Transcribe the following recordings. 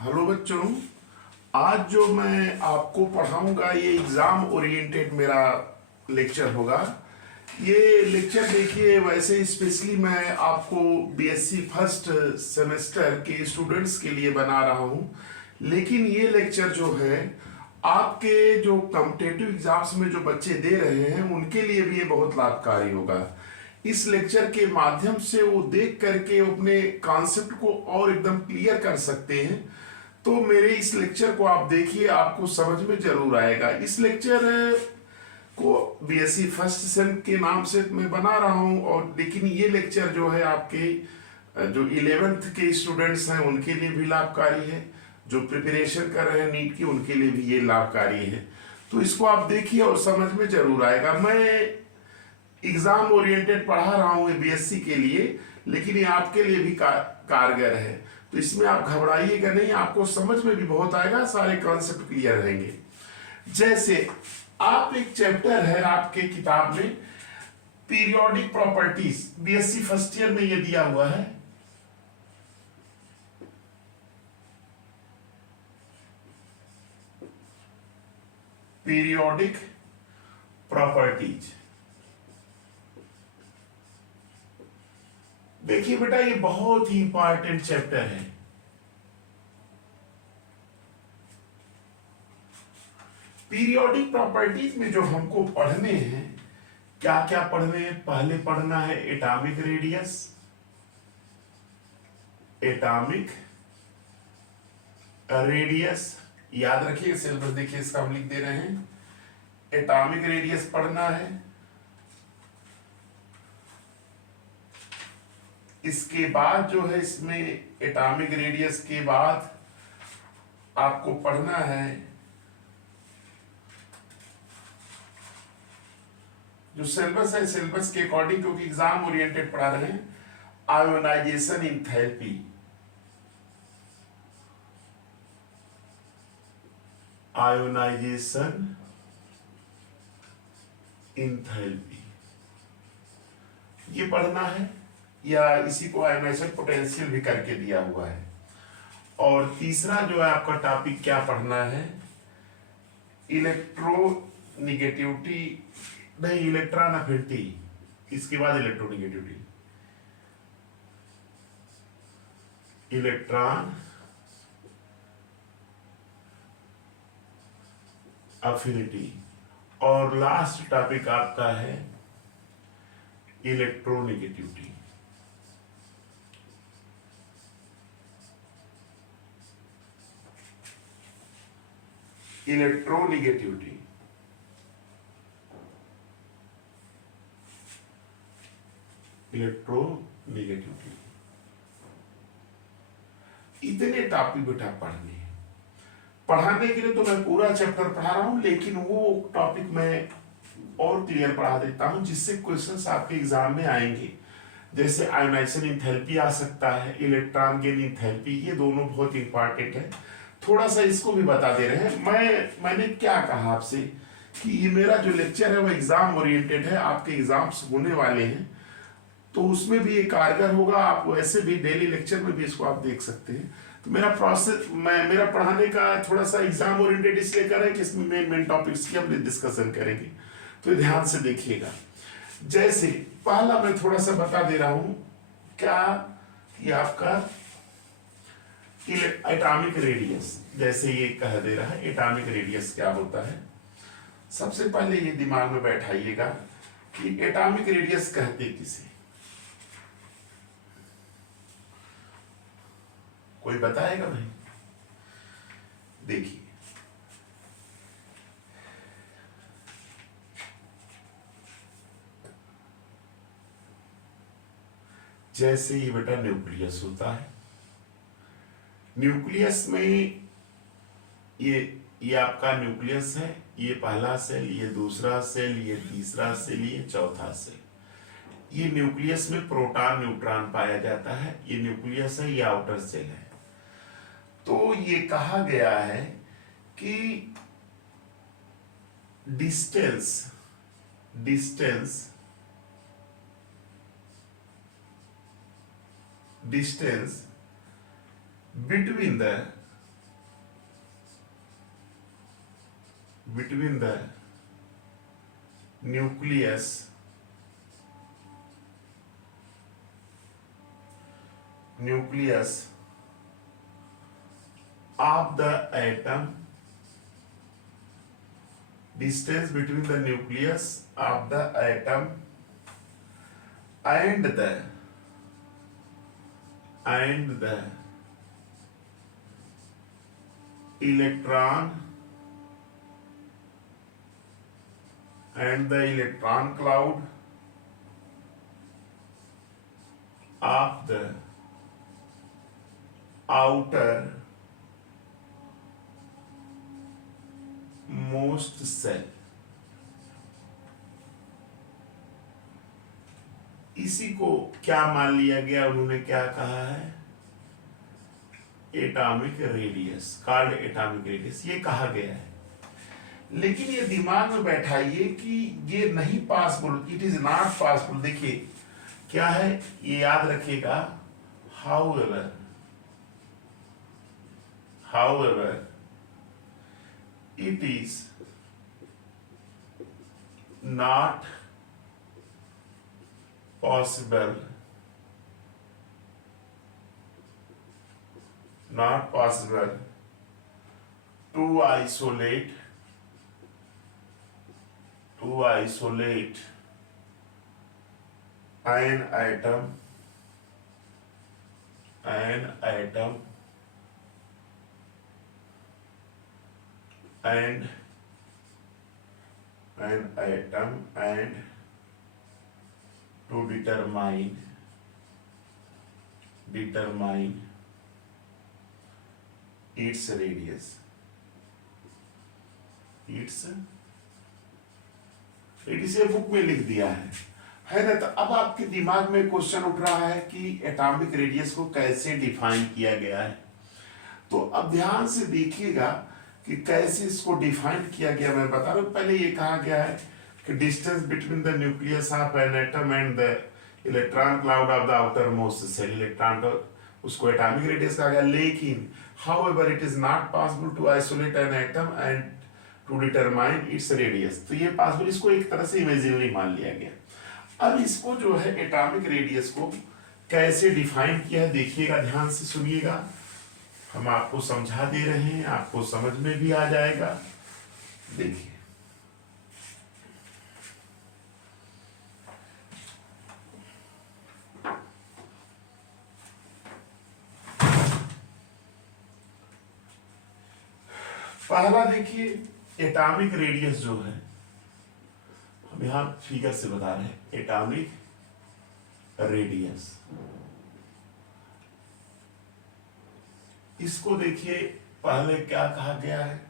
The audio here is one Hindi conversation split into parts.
हेलो बच्चों। आज जो मैं आपको पढ़ाऊंगा ये एग्ज़ाम ओरिएंटेड मेरा लेक्चर होगा। ये लेक्चर देखिए, वैसे स्पेशली मैं आपको बीएससी फर्स्ट सेमेस्टर के स्टूडेंट्स के लिए बना रहा हूँ, लेकिन ये लेक्चर जो है आपके जो कॉम्पिटिटिव एग्जाम्स में जो बच्चे दे रहे हैं उनके लिए भी ये बहुत लाभकारी होगा। इस लेक्चर के माध्यम से वो देख करके अपने कॉन्सेप्ट को और एकदम क्लियर कर सकते हैं। तो मेरे इस लेक्चर को आप देखिए, आपको समझ में जरूर आएगा। इस लेक्चर को बीएससी फर्स्ट सेम के नाम से मैं बना रहा हूं, और लेकिन ये लेक्चर जो है आपके जो 11th के स्टूडेंट्स हैं उनके लिए भी लाभकारी है, जो प्रिपरेशन कर रहे हैं नीट की उनके लिए भी ये लाभकारी है। तो इसको आप देखिए और समझ में जरूर आएगा। मैं एग्जाम ओरिएंटेड पढ़ा रहा हूँ बीएससी के लिए, लेकिन ये आपके लिए भी कारगर है। तो इसमें आप घबराइएगा नहीं, आपको समझ में भी बहुत आएगा, सारे कॉन्सेप्ट क्लियर रहेंगे। जैसे आप एक चैप्टर है आपके किताब में periodic properties, BSc first year में ये दिया हुआ है। Periodic properties. देखिए बेटा, ये बहुत ही इंपॉर्टेंट चैप्टर है। पीरियोडिक प्रॉपर्टीज में जो हमको पढ़ने हैं, क्या क्या पढ़ने हैं? पहले पढ़ना है एटॉमिक रेडियस। एटॉमिक रेडियस याद रखिए, सिलेबस देखिए इसका हम लिख दे रहे हैं। एटॉमिक रेडियस पढ़ना है। इसके बाद जो है इसमें एटॉमिक रेडियस के बाद आपको पढ़ना है जो सिलेबस है, सिलेबस के अकॉर्डिंग, क्योंकि एग्जाम ओरिएंटेड पढ़ा रहे हैं, आयोनाइजेशन इंथैल्पी। आयोनाइजेशन इंथैल्पी ये पढ़ना है, या इसी को आयोनाइजेशन पोटेंशियल भी करके दिया हुआ है। और तीसरा जो है आपका टॉपिक क्या पढ़ना है? इलेक्ट्रोनिगेटिविटी, नहीं इलेक्ट्रॉन अफिनिटी, इसके बाद इलेक्ट्रोनिगेटिविटी। Electron affinity. और लास्ट टॉपिक आपका है इलेक्ट्रोनिगेटिविटी। इलेक्ट्रोनिगेटिविटी इलेक्ट्रोनिगेटिविटी इतने टॉपिक बेटा पढ़ने हैं। पढ़ाने के लिए तो मैं पूरा चैप्टर पढ़ा रहा हूं, लेकिन वो टॉपिक मैं और क्लियर पढ़ा देता हूं जिससे क्वेश्चंस आपके एग्जाम में आएंगे। जैसे आयोनाइजेशन इंथैल्पी आ सकता है, इलेक्ट्रॉन गेन इंथैल्पी, ये दोनों बहुत इंपॉर्टेंट है। थोड़ा सा इसको भी बता दे रहे हैं। मैंने क्या कहा आपसे कि ये मेरा जो लेक्चर है वो एग्जाम ओरिएंटेड है, आपके एग्जाम्स होने वाले हैं, तो उसमें भी ये कारगर होगा। आप वैसे भी डेली लेक्चर में भी इसको आप देख सकते हैं। तो मेरा प्रोसेस, मेरा पढ़ाने का थोड़ा सा एग्जाम ओरिएंटेड इसलिए करें कि इसमें मेन टॉपिक्स की हम डिस्कशन करेंगे, तो ध्यान से देखिएगा। जैसे पहला मैं थोड़ा सा बता दे रहा हूं क्या, कि आपका एटॉमिक रेडियस, जैसे ये कह दे रहा है एटॉमिक रेडियस क्या होता है। सबसे पहले ये दिमाग में बैठाइएगा कि एटॉमिक रेडियस कहते किसे? कोई बताएगा भाई? देखिए, जैसे ये बेटा न्यूक्लियस होता है। न्यूक्लियस में ये आपका न्यूक्लियस है, ये पहला सेल, ये दूसरा सेल, ये तीसरा सेल, ये चौथा सेल। ये न्यूक्लियस में प्रोटॉन न्यूट्रॉन पाया जाता है। ये न्यूक्लियस है, ये आउटर सेल है। तो ये कहा गया है कि distance between the between the nucleus of the atom, distance between the nucleus of the atom and the electron cloud of the outer most cell। इसी को क्या मान लिया गया, उन्होंने क्या कहा है, atomic radius, called atomic radius, ये कहा गया है। लेकिन ये दिमाग में बैठाइए कि ये नहीं possible, it is not possible. देखिए क्या है, ये याद रखिएगा, however it is not possible to isolate an atom and to determine its radius। ये बुक में लिख दिया है ना। तो अब आपके दिमाग में क्वेश्चन उठ रहा है कि एटॉमिक रेडियस को कैसे डिफाइन किया गया है। तो अब ध्यान से देखिएगा कि कैसे इसको डिफाइन किया गया। मैं बता रहा हूं, पहले ये कहा गया है कि distance between the nucleus of an atom and the electron cloud of the outer most shell, electron का उसको एटॉमिक रेडियस कहा गया। लेकिन however it is not possible to isolate an atom and to determine its radius. तो ये पॉसिबल, इसको एक तरह से इमेजिनरी मान लिया गया। अब इसको जो है एटॉमिक रेडियस को कैसे डिफाइन किया है, देखिएगा, ध्यान से सुनिएगा। हम आपको समझा दे रहे हैं, आपको समझ में भी आ जाएगा। देखिए पहला, देखिए एटॉमिक रेडियस जो है, हम यहां फिगर से बता रहे हैं, एटॉमिक रेडियस। इसको देखिए पहले क्या कहा गया है,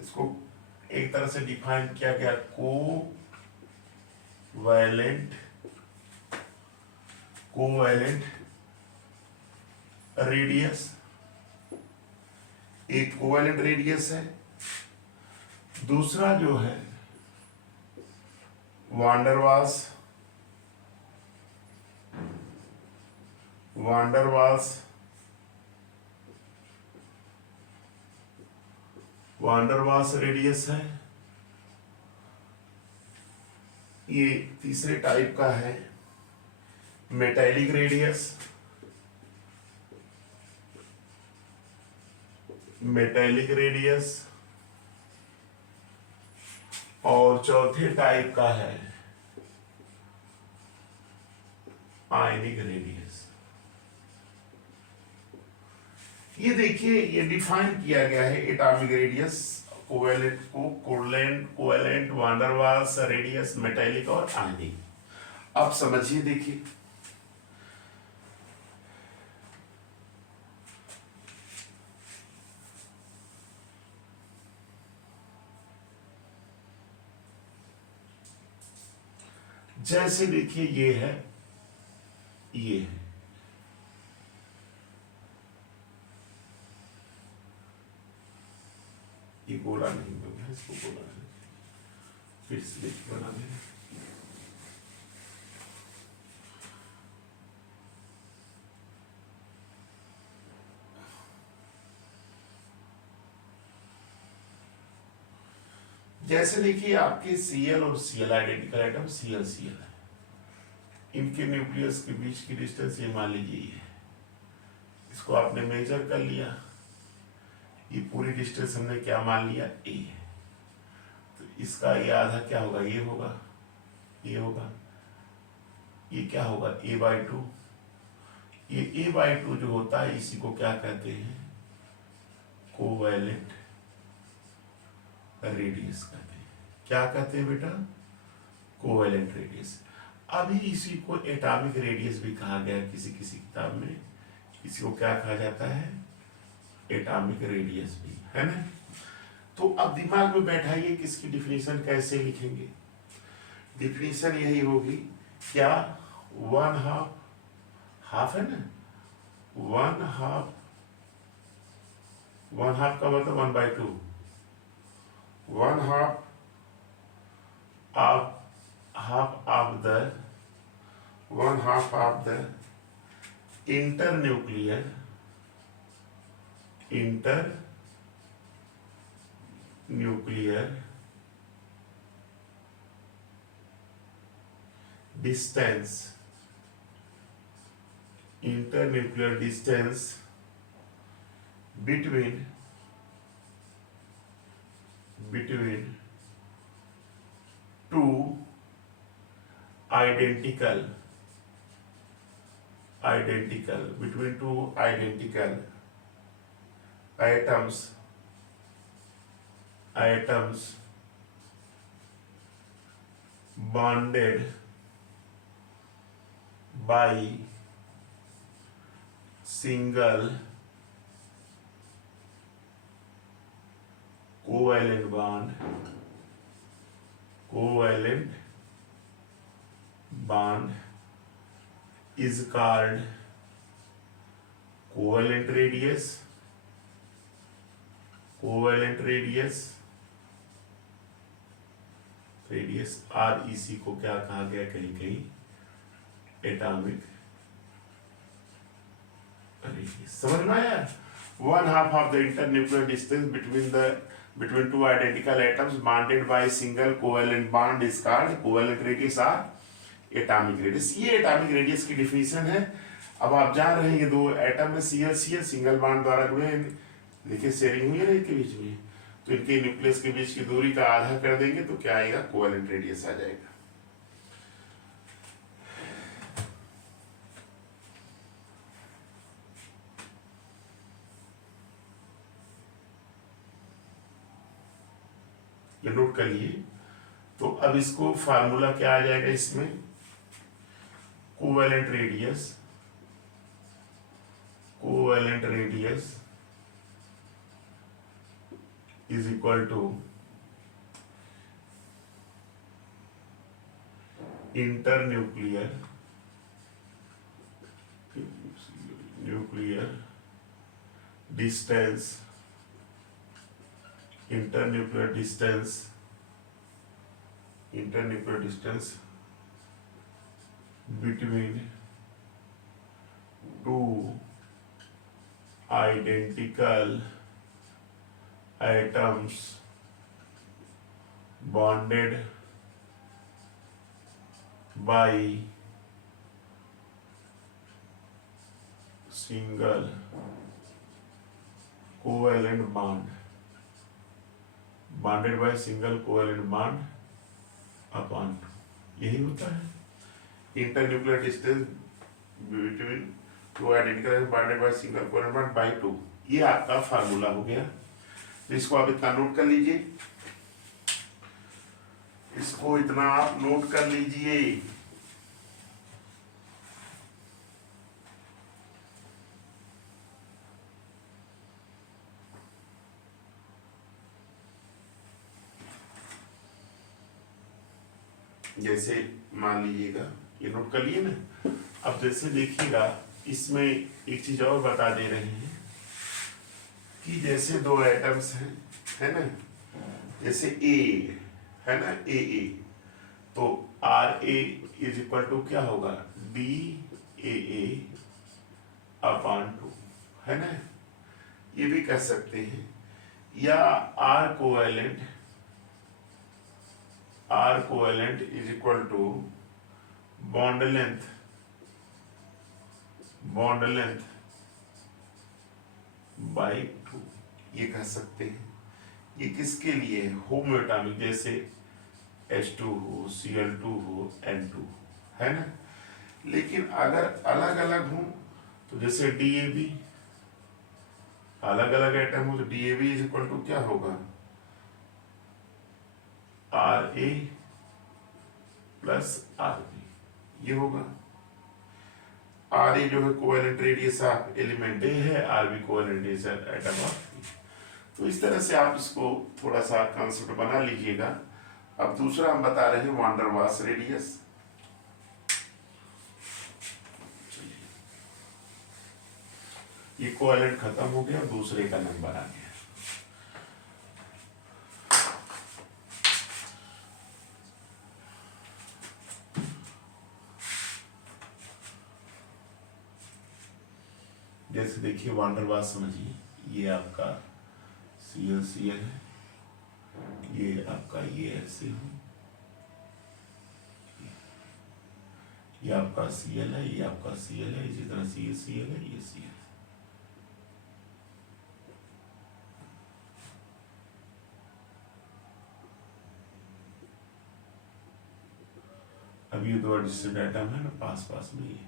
इसको एक तरह से डिफाइन किया गया, कोवैलेंट रेडियस। एक कोवैलेंट रेडियस है। दूसरा जो है वांडरवाल्स रेडियस है। ये तीसरे टाइप का है मेटालिक रेडियस। और चौथे टाइप का है आयनिक रेडियस। ये देखिए, ये डिफाइन किया गया है atomic radius, covalent, van der Waals radius, metallic और आयनिक। अब समझिए, देखिए जैसे देखिए ये है, ये गोला नहीं बना, इसको गोला है, फिर से बना देना। जैसे देखिए आपके Cl और Cl identical item Cl Cl है, इनके न्यूक्लियस के बीच की डिस्टेंस ये मान लीजिए ये, इसको आपने मेजर कर लिया, ये पूरी डिस्टेंस हमने क्या मान लिया a, तो इसका ये आधा क्या होगा, ये होगा, ये होगा, ये क्या होगा a/2, ये a/2 जो होता है इसी को क्या कहते हैं, कोवैलेंट रेडियस कहते हैं। क्या कहते हैं बेटा, कोवैलेंट रेडियस। अभी इसी को एटॉमिक रेडियस भी कहा गया है किसी किसी किताब में, इसी को क्या कहा जाता है, एटॉमिक रेडियस भी, है ना। तो अब दिमाग में बैठाइए कि इसकी डिफिनीशन कैसे लिखेंगे। डिफिनीशन यही होगी क्या, 1/2, हाफ है ना, 1/2, 1/2 का मतलब 1/2, 1/2 of half of the 1/2 of the internuclear distance, internuclear distance between two identical between two identical atoms bonded by single covalent bond is called covalent radius और इसी को क्या कहा गया कहीं कहीं एटॉमिक रेडियस। समझ में आया। 1/2 of the internuclear distance between two identical atoms bonded by single covalent bond is called covalent radius or atomic radius। ये atomic radius की डिफिनीशन है। अब आप जान रहे हैं ये दो एटम में Cl सिंगल बॉन्ड द्वारा जुड़े हैं, देखिए शेयरिंग हुई है ना इनके बीच में, तो इनके न्यूक्लियस के बीच की दूरी का आधा कर देंगे तो क्या आएगा, कोवेलेंट रेडियस आ जाएगा। ये नोट कर लिए। तो अब इसको फार्मूला क्या आ जाएगा इसमें, covalent radius is equal to internuclear distance between two identical atoms bonded by single covalent bond upon, यही होता है internuclear distance between two identical bonded by single covalent bond by 2। ये आपका फार्मूला हो गया। तो इसको आप इतना नोट कर लीजिए, इसको इतना आप नोट कर लीजिए। जैसे मान लीजिएगा ये नोट कर लिए ना। अब जैसे देखिएगा इसमें एक चीज और बता दे रहे हैं कि जैसे दो एटम्स हैं, है ना, जैसे ए है ना, ए तो RA इज इक्वल टू क्या होगा, DAA अपॉन 2, है ना। ये भी कह सकते हैं, या R covalent R covalent is equal to bond length by 2, ये कह सकते हैं। ये किसके लिए है? होम्योटामिक, जैसे H2 हो, Cl2 हो, N2, है ना। लेकिन अगर अलग अलग हो तो जैसे DAB, अलग अलग एटम हो तो DAB इज इक्वल टू क्या होगा? RA प्लस RB, ये होगा। RA जो है covalent radius of element A है, RB covalent radius atom of B। तो इस तरह से आप इसको थोड़ा सा कंसेप्ट बना लीजिएगा। अब दूसरा हम बता रहे हैं वान डेर वाल्स रेडियस। ये कोवेलेंट खत्म हो गया, दूसरे का नंबर आ गया। जैसे देखिए वान डेर वाल्स समझिए, ये आपका Cl है, ये आपका ये ऐसे हो, ये आपका Cl है, ये आपका Cl है, इसी तरह से ये Cl है, ये Cl है। अब ये दो डिस्टेंट एटम है ना, पास पास में, ये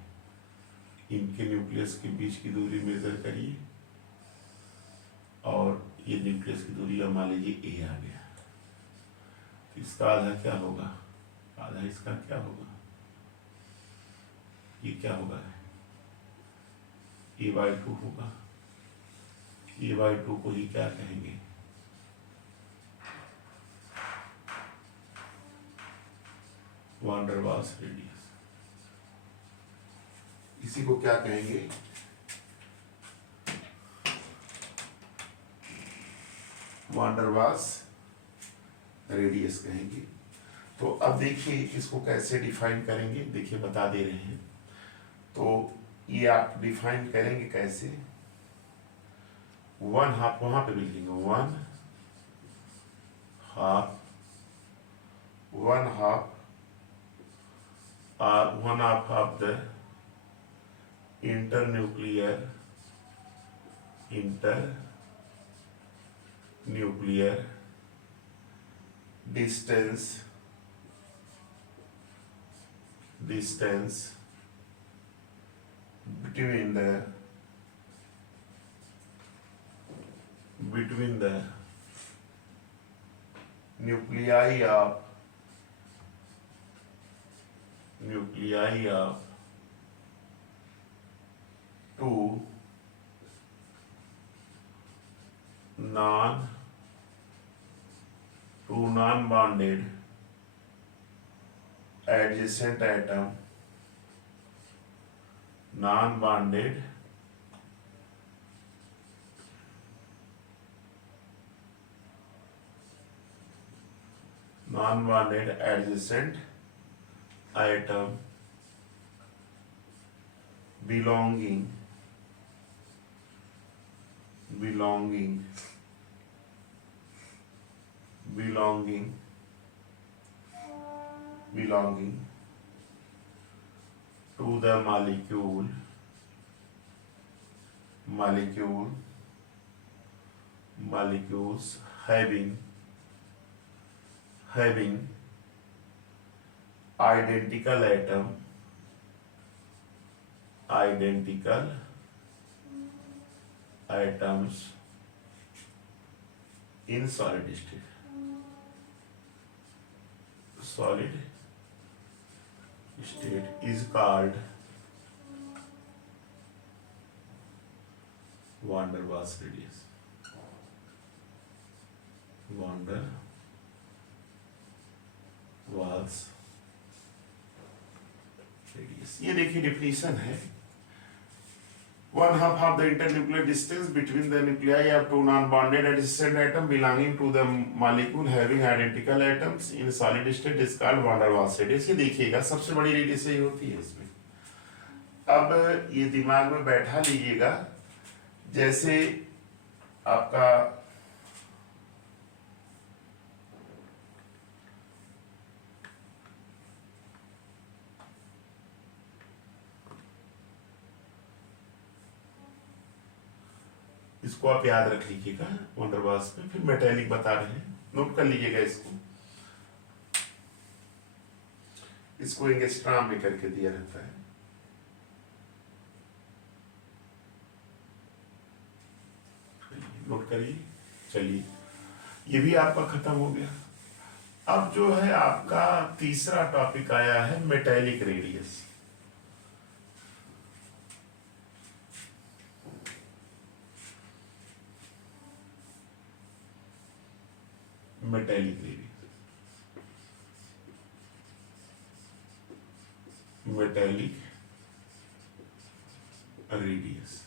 इनके न्यूक्लियस के बीच की दूरी मेजर करिए, और ये न्यूक्लियस की दूरी अब मान लीजिए A आ गया, तो इसका आधा क्या होगा? आधा इसका क्या होगा? ये क्या होगा? A/2 होगा। A/2 को ही क्या कहेंगे? वान डेर वाल्स रेडियस। इसी को क्या कहेंगे? वान डेर वाल्स रेडियस कहेंगे। तो अब देखिए इसको कैसे डिफाइन करेंगे, देखिए बता दे रहे हैं। तो ये आप डिफाइन करेंगे कैसे? 1/2 वहां पे लिखेंगे, 1/2 1/2 of the internuclear distance between the nuclei of two non-bonded adjacent atom, non-bonded adjacent atom belonging to the molecules having identical atoms in solid state is called van der Waals radius. Van der Waals radius, ये देखिए डिफिनीशन है। 1/2 of the internuclear distance between the nuclei of two non-bonded adjacent atoms belonging to the molecule having identical atoms in solid state is called van der Waals radius. ये देखिएगा सबसे बड़ी रेडियस यही होती है इसमें। अब ये दिमाग में बैठा लीजिएगा, जैसे आपका इसको आप याद रख लीजिएगा वंडरवाल्स में। फिर मेटेलिक बता रहे हैं, नोट कर लीजिएगा इसको। इसको एंगस्ट्रॉम में करके दिया रहता है। नोट करिए। चलिए, ये भी आपका खत्म हो गया। अब जो है आपका तीसरा टॉपिक आया है metallic radius. Metallic radius, metallic radius.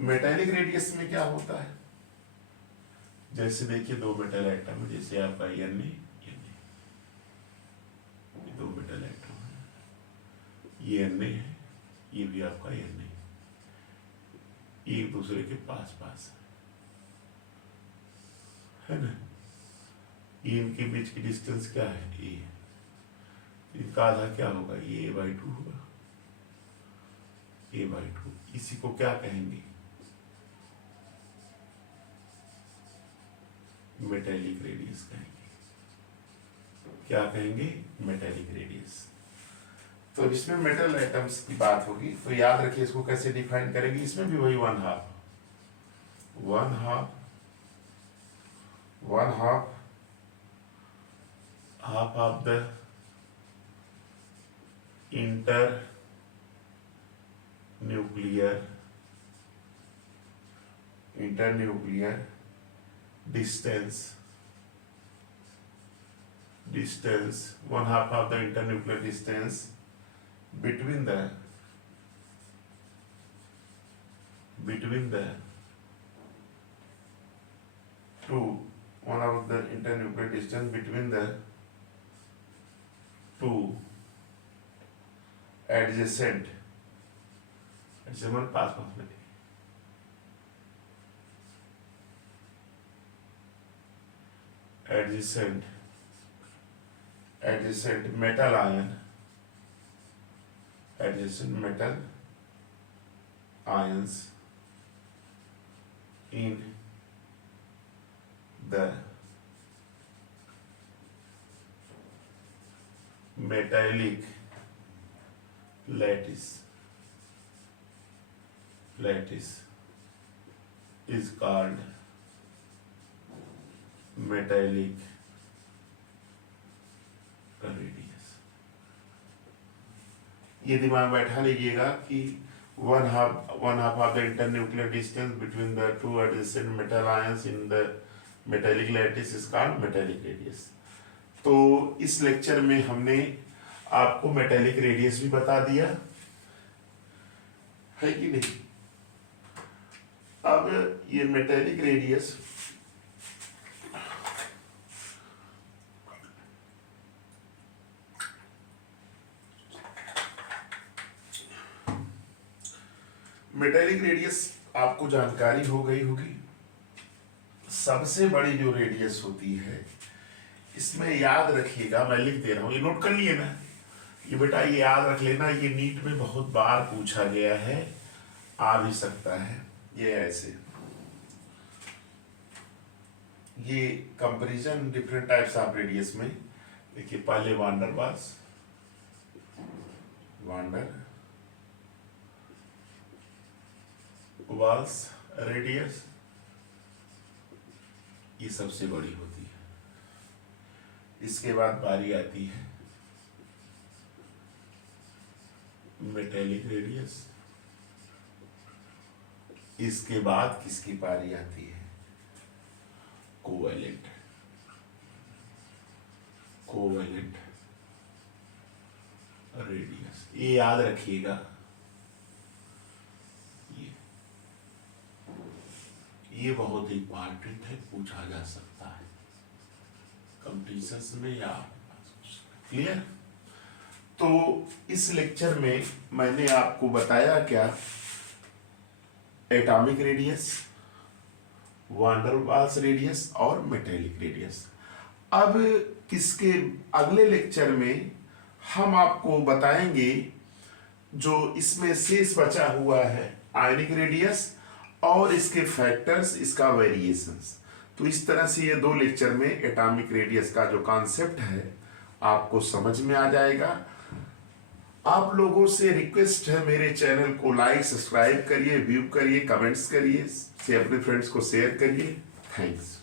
Metallic radius में क्या होता है? जैसे देखिए दो मेटल एटम है, जैसे आपका N दो मेटल एटम है, ये Na है, ये भी आपका Na, एक दूसरे के पास पास है ना। इनके बीच की डिस्टेंस क्या है? A। इनका आधा क्या होगा? ये A/2 होगा, A/2। इसी को क्या कहेंगे? मेटेलिक रेडियस कहेंगे। क्या कहेंगे? Metallic radius. तो इसमें मेटल एटम्स की बात होगी, तो याद रखिए इसको कैसे डिफाइन करेंगे। इसमें भी वही one half of the inter nuclear distance, 1/2 of the internuclear distance between the two, 1/2 of the internuclear distance between the two adjacent पास में adjacent metal ions in the metallic lattice is called metallic radius. ये दिमाग बैठा लीजिएगा कि one half of the internuclear distance between the two adjacent metal ions in the metallic lattice is called metallic radius। तो इस लेक्चर में हमने आपको मेटेलिक रेडियस भी बता दिया है कि नहीं। अब ये मेटेलिक रेडियस आपको जानकारी हो गई होगी। सबसे बड़ी जो रेडियस होती है, इसमें याद रखिएगा, मैं लिख दे रहा हूं, ये नोट कर लिए ना, ये बेटा ये याद रख लेना, ये नीट में बहुत बार पूछा गया है, आ भी सकता है। ये ऐसे, ये comparison different types of radius में देखिए, पहले वांडर वाल्स रेडियस, ये सबसे बड़ी होती है। इसके बाद बारी आती है मेटेलिक रेडियस। इसके बाद किसकी पारी आती है? Covalent radius. ये याद रखिएगा, ये बहुत इंपॉर्टेंट है, पूछा जा सकता है कंपटीशंस में या क्लियर। तो इस लेक्चर में मैंने आपको बताया क्या? Atomic radius, van der Waals radius और मेटेलिक रेडियस। अब इसके अगले लेक्चर में हम आपको बताएंगे जो इसमें शेष बचा हुआ है आयनिक रेडियस और इसके फैक्टर्स, इसका वेरिएशंस। तो इस तरह से ये 2 लेक्चर में एटॉमिक रेडियस का जो कॉन्सेप्ट है आपको समझ में आ जाएगा। आप लोगों से रिक्वेस्ट है, मेरे चैनल को लाइक सब्सक्राइब करिए, व्यू करिए, कमेंट्स करिए, से अपने फ्रेंड्स को शेयर करिए। थैंक्स।